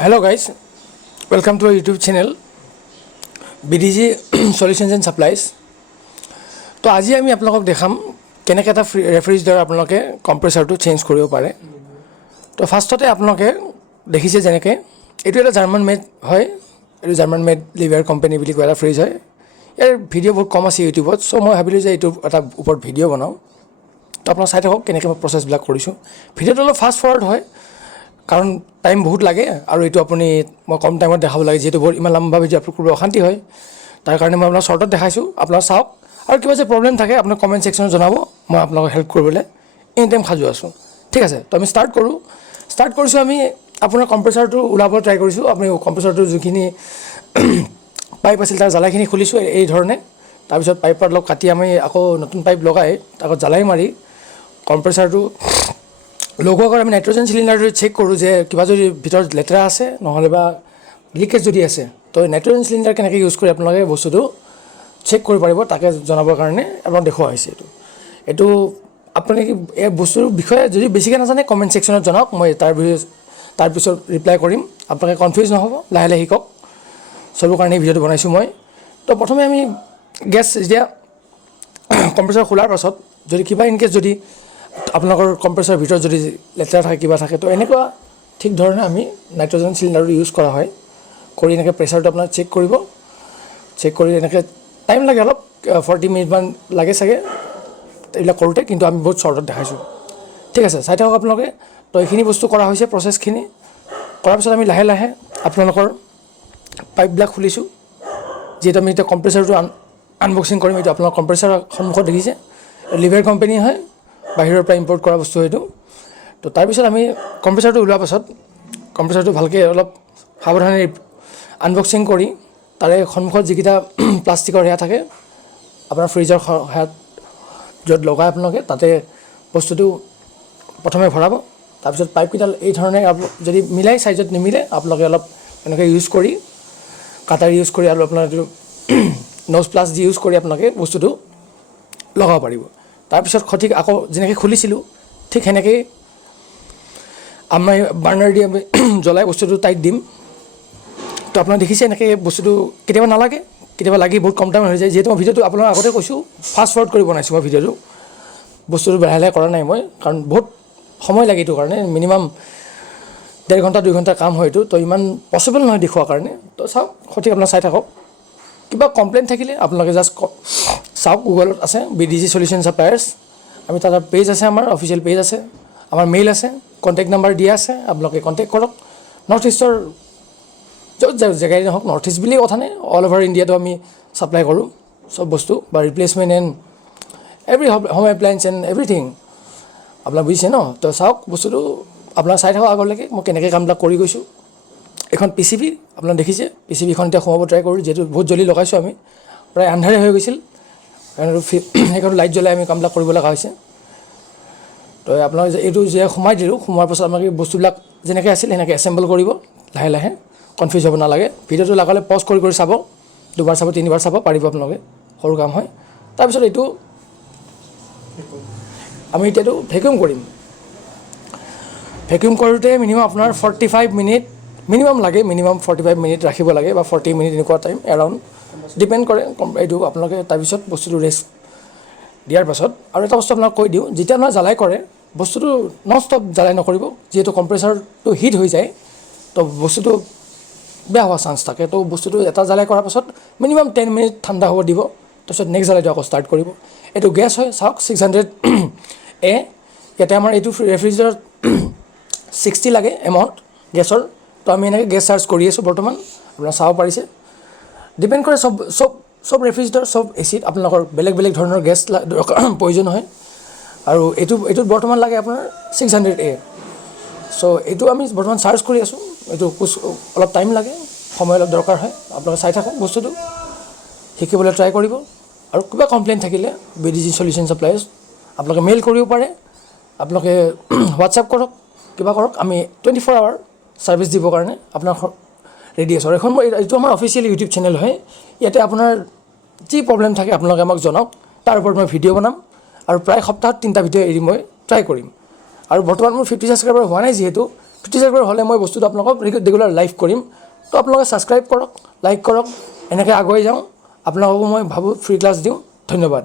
Hello guys, welcome to our YouTube channel BDG Solutions and Supplies. তো আজি আমি আপোনালোকক দেখাম কেনেকৈ এটা ৰেফ্ৰিজাৰেটৰ আপোনালোকে কম্প্ৰেছৰটো চেঞ্জ কৰিব পাৰে। তো ফাৰ্ষ্টতে আপোনালোকে দেখিছে যেনেকৈ এইটো এটা জাৰ্মান মেড হয়, এইটো জাৰ্মান মেড লিভাৰ কোম্পানী বুলি কোৱা এটা ফ্ৰিজ হয়। ইয়াৰ ভিডিঅ' বহুত কম আছে ইউটিউবত, চ' মই ভাবিলোঁ যে এইটো এটা ওপৰত ভিডিঅ' বনাওঁ। তো আপোনালোক চাই থাকক কেনেকৈ মই প্ৰচেছবিলাক কৰিছোঁ। ভিডিঅ'টো অলপ ফাষ্ট ফৰৱাৰ্ড হয় কাৰণ টাইম বহুত লাগে আৰু এইটো আপুনি মই কম টাইমত দেখাব লাগে, যিহেতু বহুত ইমান লম্বা ভিডিঅ' আপলোড কৰিব অশান্তি হয়। তাৰ কাৰণে মই আপোনাক শ্বৰ্টত দেখাইছোঁ, আপোনাক চাওক আৰু কিবা যে প্ৰব্লেম থাকে আপোনাক কমেণ্ট ছেকশ্যনত জনাব, মই আপোনালোকক হেল্প কৰিবলৈ এনি টাইম সাজু আছোঁ। ঠিক আছে, তো আমি ষ্টাৰ্ট কৰিছোঁ। আমি আপোনাৰ কম্প্ৰেছৰটো ওলাব ট্ৰাই কৰিছোঁ। আপুনি কম্প্ৰেছৰটো যিখিনি পাইপ আছিল তাৰ জ্বালাইখিনি খুলিছোঁ এই ধৰণে। তাৰপিছত পাইপৰ অলপ কাটি আমি আকৌ নতুন পাইপ লগাই আকৌ জ্বালাই মাৰি কম্প্ৰেছৰটো লগোৱাৰ আগত আমি নাইট্ৰজেন চিলিণ্ডাৰটো চেক কৰোঁ যে কিবা যদি ভিতৰত লেতেৰা আছে নহ'লে বা লিকেজ যদি আছে। তো নাইট্ৰজেন চিলিণ্ডাৰ কেনেকৈ ইউজ কৰি আপোনালোকে বস্তুটো চেক কৰিব পাৰিব, তাকে জনাবৰ কাৰণে আপোনাক দেখুওৱা হৈছে। এইটো আপুনি এই বস্তুৰ বিষয়ে যদি বেছিকৈ নাজানে কমেণ্ট ছেকশ্যনত জনাওক, মই তাৰপিছত ৰিপ্লাই কৰিম। আপোনালোকে কনফিউজ নহ'ব, লাহে লাহে শিকক। চবৰ কাৰণে এই ভিডিঅ'টো বনাইছোঁ মই। তো প্ৰথমে আমি গেছ যেতিয়া কম্প্ৰেছৰ খোলাৰ পাছত যদি কিবা ইনকেছ যদি আপোনালোকৰ কম্প্ৰেছৰৰ ভিতৰত যদি লেতেৰা থাকে কিবা থাকে, তো এনেকুৱা ঠিক ধৰণে আমি নাইট্ৰজেন চিলিণ্ডাৰটো ইউজ কৰা হয়। কৰি এনেকৈ প্ৰেছাৰটো আপোনাৰ চেক কৰিব, চেক কৰি এনেকৈ টাইম লাগে অলপ 40 মিনিটমান লাগে চাগে এইবিলাক কৰোঁতে, কিন্তু আমি বহুত শ্বৰ্টত দেখাইছোঁ। ঠিক আছে, চাই থাকক আপোনালোকে। তো এইখিনি বস্তু কৰা হৈছে, প্ৰচেছখিনি কৰাৰ পিছত আমি লাহে লাহে আপোনালোকৰ পাইপবিলাক খুলিছোঁ। যিহেতু আমি এতিয়া কম্প্ৰেছৰটো আনবক্সিং কৰিম। এইটো আপোনালোকৰ কম্প্ৰেছৰ সন্মুখত দেখিছে, লিভাৰ কোম্পানী হয়, বাহিৰৰ পৰা ইম্পৰ্ট কৰা বস্তু এইটো। তো তাৰপিছত আমি কম্প্ৰেছৰটো ওলোৱাৰ পাছত কম্প্ৰেছৰটো ভালকৈ অলপ সাৱধানে আনবক্সিং কৰি তাৰে সন্মুখত যিকেইটা প্লাষ্টিকৰ সেয়া থাকে আপোনাৰ ফ্ৰিজৰ সেয়াত য'ত লগাই আপোনালোকে তাতে বস্তুটো প্ৰথমে ভৰাব। তাৰপিছত পাইপকেইডাল এই ধৰণে যদি মিলাই চাইজত নিমিলে আপোনালোকে অলপ এনেকৈ ইউজ কৰি কাটাৰ ইউজ কৰি আৰু আপোনাৰ এইটো ন'জ প্লাছ দি ইউজ কৰি আপোনালোকে বস্তুটো লগাব পাৰিব। তাৰপিছত সঠিক আকৌ যেনেকৈ খুলিছিলোঁ ঠিক সেনেকৈয়ে আমি বাৰ্ণাৰ দি আমি জ্বলাই বস্তুটো টাইট দিম। তো আপোনাক দেখিছে এনেকৈ বস্তুটো কেতিয়াবা নালাগে, কেতিয়াবা লাগি বহুত কম টাইম হৈ যায়। যিহেতু মই ভিডিঅ'টো আপোনাৰ আগতে কৈছোঁ ফাষ্ট ফৰৱাৰ্ড কৰি বনাইছোঁ মই ভিডিঅ'টো, বস্তুটো লাহে লাহে কৰা নাই মই, কাৰণ বহুত সময় লাগে এইটো কাৰণে। মিনিমাম 1.5 ঘণ্টা 2 ঘণ্টা কাম হয় এইটো, তো ইমান পচিবল নহয় দেখুওৱাৰ কাৰণে। তো চাওক, সঠিক আপোনাক চাই থাকক। কিবা কমপ্লেইন থাকিলে আপোনালোকে জাষ্ট চাওক, গুগলত আছে BDG Solutions Suppliers, আমি তাত পেজ আছে, আমাৰ অফিচিয়েল পেজ আছে, আমাৰ মেইল আছে, কণ্টেক্ট নাম্বাৰ দিয়া আছে, আপোনালোকে কণ্টেক্ট কৰক। নৰ্থ ইষ্টৰ য'ত জেগাই নহওক, নৰ্থ ইষ্ট বুলিয়ে কথা নাই, অল অভাৰ ইণ্ডিয়াটো আমি ছাপ্লাই কৰোঁ চব বস্তু, বা replacement and every home appliance and everything. আপোনাক বুজিছে ন? তো চাওক বস্তুটো আপোনাক চাই থাকক আগলৈকে মই কেনেকৈ কামবিলাক কৰি গৈছোঁ। এখন PCB আপোনাক দেখিছে, PCBখন এতিয়া সোমাব ট্ৰাই কৰোঁ, যিহেতু বহুত জলদি লগাইছোঁ আমি, প্ৰায় আন্ধাৰে হৈ গৈছিল, সেইখন লাইট জ্বলাই আমি কামবিলাক কৰিব লগা হৈছে। তো আপোনাক এইটো যে সোমাই দিলোঁ, সোমোৱাৰ পাছত আপোনালোকে বস্তুবিলাক যেনেকৈ আছিল সেনেকৈ এছেম্বল কৰিব লাহে লাহে, কনফিউজ হ'ব নালাগে। ভিডিঅ'টো লগালে পজ কৰি চাব, 2বাৰ চাব 3বাৰ চাব পাৰিব আপোনালোকে, সৰু কাম হয়। তাৰপিছত এইটো আমি এতিয়াতো ভেকুৱাম কৰিম। ভেকুৱাম কৰোঁতে মিনিমাম আপোনাৰ 45 মিনিট মিনিমাম লাগে, মিনিমাম 45 মিনিট ৰাখিব লাগে, বা 40 মিনিট এনেকুৱা টাইম এৰাউণ্ড ডিপেণ্ড কৰে এইটো আপোনালোকে। তাৰপিছত বস্তুটো ৰেষ্ট দিয়াৰ পাছত আৰু এটা বস্তু আপোনাক কৈ দিওঁ, যেতিয়া আপোনাৰ জ্বালাই কৰে বস্তুটো নন ষ্টপ জ্বালাই নকৰিব, যিহেতু কম্প্ৰেছৰটো হিট হৈ যায়, তো বস্তুটো বেয়া হোৱাৰ চান্স থাকে। তো বস্তুটো এটা জ্বালাই কৰাৰ পাছত মিনিমাম 10 মিনিট ঠাণ্ডা হ'ব দিব, তাৰপিছত নেক্সট জ্বালাইটো আকৌ ষ্টাৰ্ট কৰিব। এইটো গেছ হয়, চাওক 600A। ইয়াতে আমাৰ এইটো ৰেফ্ৰিজাৰেটৰত 60 লাগে এমাউণ্ট গেছৰ। তো আমি এনেকৈ গেছ চাৰ্জ কৰি আছোঁ বৰ্তমান, আপোনাৰ চাব পাৰিছে। ডিপেণ্ড কৰে চব ৰেফ্ৰিজাৰেটৰ, চব এচিত আপোনালোকৰ বেলেগ বেলেগ ধৰণৰ গেছ প্ৰয়োজন হয়। আৰু এইটোত বৰ্তমান লাগে আপোনাৰ 600A। চ' এইটো আমি বৰ্তমান চাৰ্জ কৰি আছোঁ। এইটো অলপ টাইম লাগে, সময় অলপ দৰকাৰ হয়। আপোনালোকে চাই থাকক বস্তুটো, শিকিবলৈ ট্ৰাই কৰিব। আৰু কিবা কমপ্লেইন থাকিলে BDG Solutions Suppliers আপোনালোকে মেইল কৰিব পাৰে, আপোনালোকে হোৱাটছআপ কৰক, কিবা কৰক, আমি 24 আৱাৰ ছাৰ্ভিচ দিবৰ কাৰণে আপোনাৰ ৰেডি আছোঁ। আৰু এইটো আমাৰ অফিচিয়েল ইউটিউব চেনেল হয়। ইয়াতে আপোনাৰ যি প্ৰব্লেম থাকে আপোনালোকে আমাক জনাওক, তাৰ ওপৰত মই ভিডিঅ' বনাম, আৰু প্ৰায় সপ্তাহত 3টা ভিডিঅ' এৰি মই ট্ৰাই কৰিম। আৰু বৰ্তমান মোৰ 50 ছাবস্ক্ৰাইবাৰ হোৱা নাই, যিহেতু 50 ছাবস্ক্ৰাইবাৰ হ'লে মই বস্তুটো আপোনালোকক ৰেগুলাৰ লাইভ কৰিম তো আপোনালোকে ছাবস্ক্ৰাইব কৰক লাইক কৰক এনেকৈ আগুৱাই যাওঁ আপোনালোককো মই ভাবোঁ ফ্ৰী ক্লাছ দিওঁ ধন্যবাদ